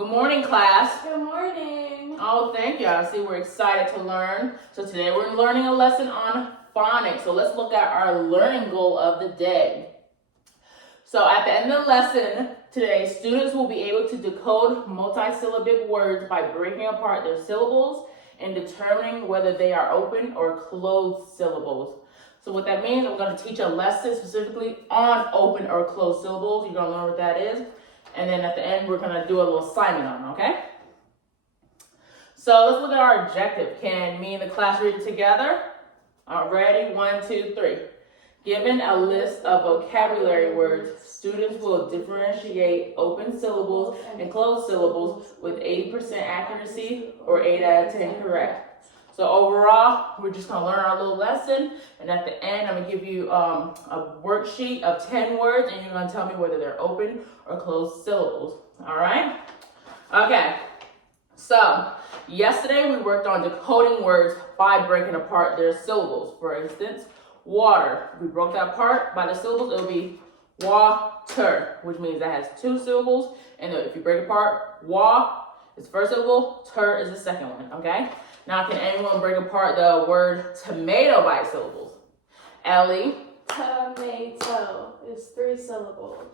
Good morning, class. Good morning. Oh, thank you. I see we're excited to learn. So today we're learning a lesson on phonics. So let's look at our learning goal of the day. So at the end of the lesson today, students will be able to decode multisyllabic words by breaking apart their syllables and determining whether they are open or closed syllables. So what that means, I'm going to teach a lesson specifically on open or closed syllables. You're going to learn what that is. And then at the end, we're going to do a little assignment on them, okay? So let's look at our objective. Can me and the class read it together? All right, ready? 1, 2, 3. Given a list of vocabulary words, students will differentiate open syllables and closed syllables with 80% accuracy or 8 out of 10 correct. So overall, we're just going to learn our little lesson, and at the end, I'm going to give you a worksheet of 10 words, and you're going to tell me whether they're open or closed syllables. All right? Okay. So yesterday, we worked on decoding words by breaking apart their syllables. For instance, water. If we broke that apart by the syllables, it would be water, which means that has 2 syllables. And if you break apart, wa is the first syllable, ter is the second one, okay? Now, can anyone break apart the word tomato by syllables? Ellie? Tomato is 3 syllables.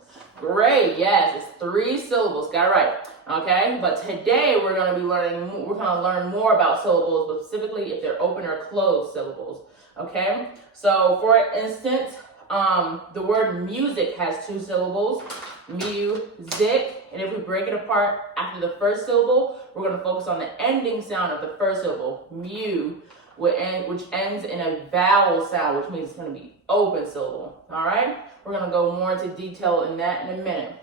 Great, yes, it's 3 syllables, got it right, okay? But today we're going to learn more about syllables, but specifically if they're open or closed syllables, okay? So, for instance, the word music has 2 syllables, music, and if we break it apart after the first syllable, we're going to focus on the ending sound of the first syllable, mu, which ends in a vowel sound, which means it's going to be open syllable, all right? We're going to go more into detail in that in a minute.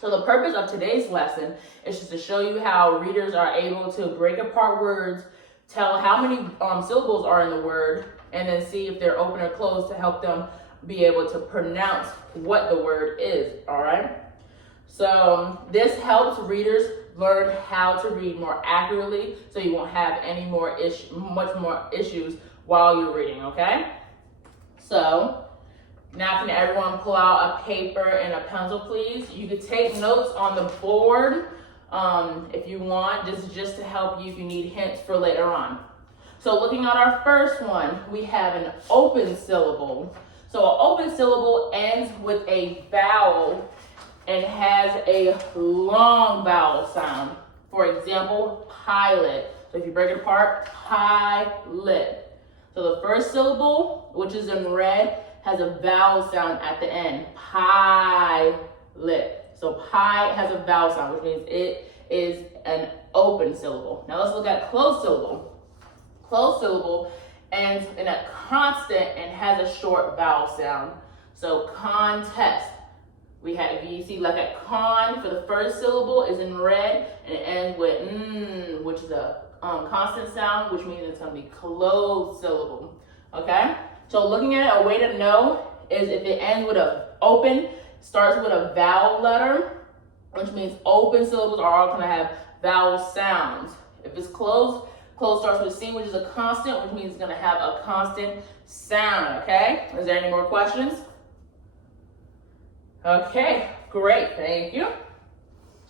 So the purpose of today's lesson is just to show you how readers are able to break apart words, tell how many syllables are in the word, and then see if they're open or closed to help them be able to pronounce what the word is, all right? So this helps readers learn how to read more accurately so you won't have any more much more issues while you're reading, okay? So now can everyone pull out a paper and a pencil, please? You could take notes on the board if you want. This is just to help you if you need hints for later on. So looking at our first one, we have an open syllable. So an open syllable ends with a vowel and has a long vowel sound. For example, pilot. So if you break it apart, pilot. So the first syllable, which is in red, has a vowel sound at the end. Pilot. So pi has a vowel sound, which means it is an open syllable. Now let's look at closed syllable. Closed syllable ends in a constant and has a short vowel sound. So contest. We have, if you see like a con for the first syllable is in red and it ends with which is a constant sound, which means it's going to be closed syllable. Okay? So looking at it, a way to know is if it ends with a open, starts with a vowel letter, which means open syllables are all going to have vowel sounds. If it's closed, closed starts with a C, which is a constant, which means it's going to have a constant sound, okay? Is there any more questions? Okay, great, thank you.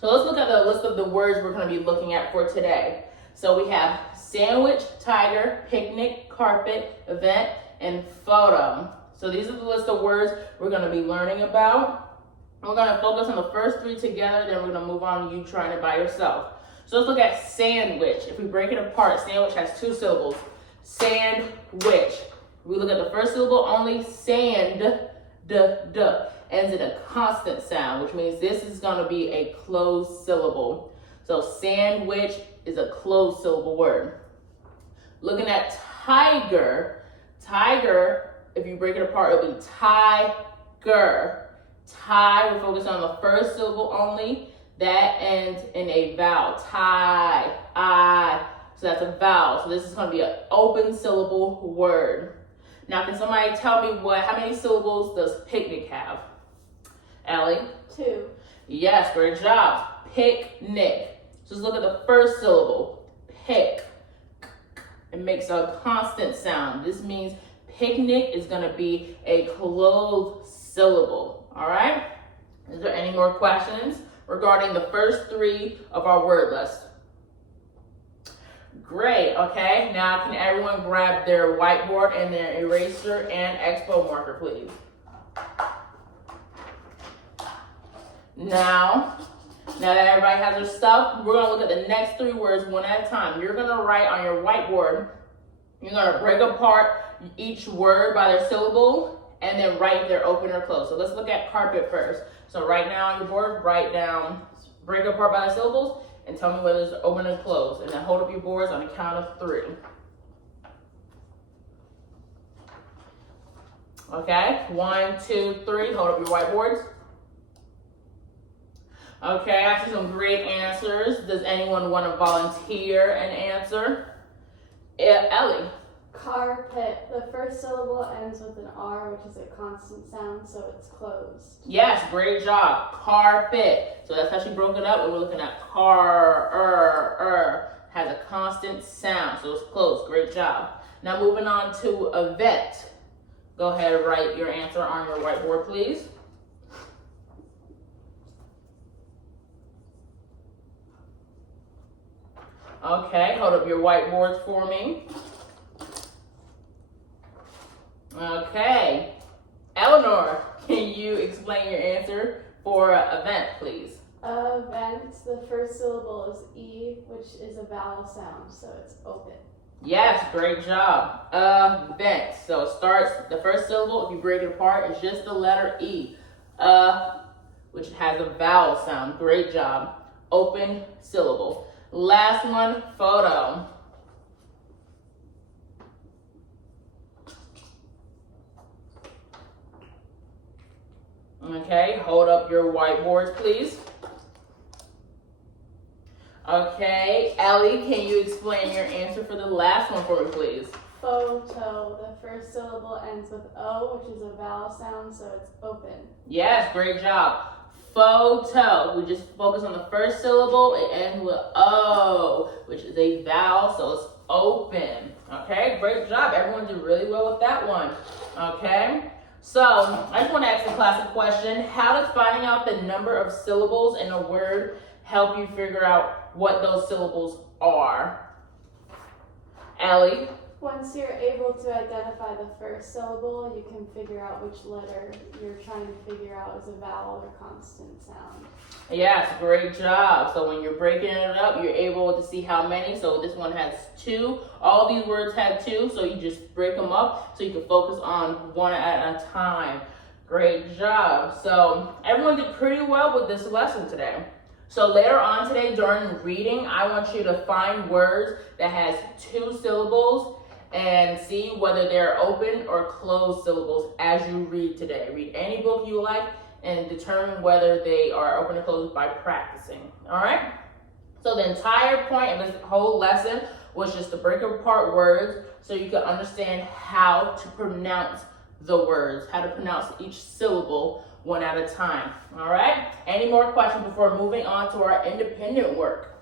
So let's look at the list of the words we're going to be looking at for today. So we have sandwich, tiger, picnic, carpet, event, and photo. So these are the list of words we're going to be learning about. We're going to focus on the first 3 together, then we're going to move on to you trying it by yourself. So let's look at sandwich. If we break it apart, sandwich has 2 syllables. Sandwich. We look at the first syllable only, sand, ends in a constant sound, which means this is going to be a closed syllable. So sandwich is a closed syllable word. Looking at tiger, if you break it apart, it'll be tiger. Tie, we focus on the first syllable only. That ends in a vowel. I. So that's a vowel. So this is going to be an open syllable word. Now, can somebody tell me how many syllables does picnic have? Ellie? 2. Yes, great job. Picnic. So let's look at the first syllable. Pick. It makes a constant sound. This means picnic is going to be a closed syllable. All right? Is there any more questions? regarding the first three of our word list? Great, okay. Now can everyone grab their whiteboard and their eraser and expo marker, please? Now that everybody has their stuff, we're gonna look at the next three words one at a time. You're gonna write on your whiteboard, you're gonna break apart each word by their syllable and then write their open or close. So let's look at carpet first. So right now on your board, write down, break apart by the syllables and tell me whether it's open or closed. And then hold up your boards on the count of 3. Okay, 1, 2, 3, hold up your whiteboards. Okay, I see some great answers. Does anyone want to volunteer an answer? Ellie. Carpet. The first syllable ends with an R, which is a constant sound, so it's closed. Yes, great job. Carpet. So that's how she broke it up. And we're looking at has a constant sound, so it's closed. Great job. Now moving on to event. Go ahead and write your answer on your whiteboard, please. Okay, hold up your whiteboards for me. Okay. Eleanor, can you explain your answer for event, please? Event, the first syllable is E, which is a vowel sound, so it's open. Yes, great job. Event. So it starts, the first syllable, if you break it apart, it's just the letter E. Which has a vowel sound. Great job. Open syllable. Last one, photo. Okay, hold up your whiteboards, please. Okay, Ellie, can you explain your answer for the last one for me, please? Photo. The first syllable ends with O, which is a vowel sound, so it's open. Yes, great job. Photo. We just focus on the first syllable. It ends with O, which is a vowel, so it's open. Okay, great job. Everyone did really well with that one. Okay, so I just want to ask the class a question. How does finding out the number of syllables in a word help you figure out what those syllables are? Ellie? Once you're able to identify the first syllable, you can figure out which letter you're trying to figure out is a vowel or constant sound. Yes, great job. So when you're breaking it up, you're able to see how many. So this one has 2. All these words have 2, so you just break them up so you can focus on one at a time. Great job. So everyone did pretty well with this lesson today. So later on today during reading, I want you to find words that has 2 syllables and see whether they're open or closed syllables as you read today. Read any book you like and determine whether they are open or closed by practicing. All right? So the entire point of this whole lesson was just to break apart words so you can understand how to pronounce the words, how to pronounce each syllable one at a time. All right? Any more questions before moving on to our independent work?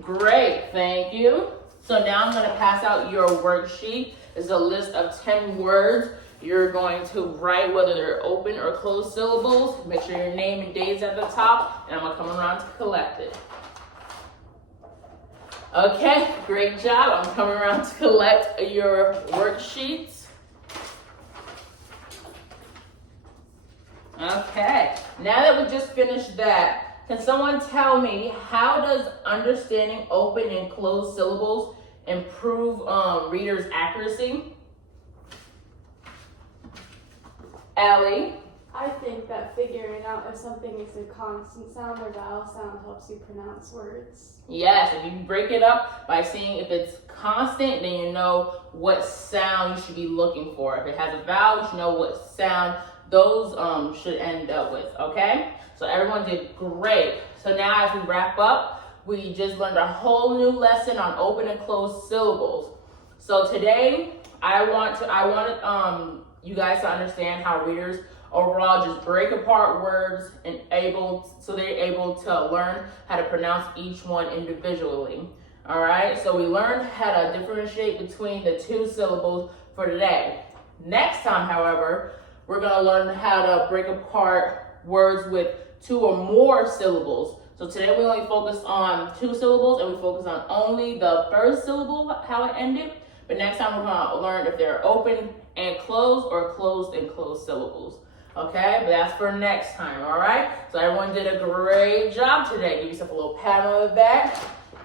Great, thank you. So now I'm going to pass out your worksheet. It's a list of 10 words. You're going to write whether they're open or closed syllables. Make sure your name and date's at the top, and I'm going to come around to collect it. Okay, great job. I'm coming around to collect your worksheets. Okay, now that we just finished that, can someone tell me how does understanding open and closed syllables improve readers' accuracy? Ellie? I think that figuring out if something is a constant sound or vowel sound helps you pronounce words. Yes, if you break it up by seeing if it's constant, then you know what sound you should be looking for. If it has a vowel, you should know what sound those should end up with, okay? So everyone did great. So now as we wrap up, we just learned a whole new lesson on open and closed syllables. So today, I wanted you guys to understand how readers overall just break apart words and so they're able to learn how to pronounce each one individually. All right, so we learned how to differentiate between the 2 syllables for today. Next time, however, we're going to learn how to break apart words with 2 or more syllables. So today we only focused on 2 syllables and we focused on only the first syllable, how it ended. But next time we're gonna learn if they're open and closed or closed and closed syllables. Okay, but that's for next time, all right? So everyone did a great job today. Give yourself a little pat on the back.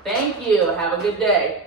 Thank you. Have a good day.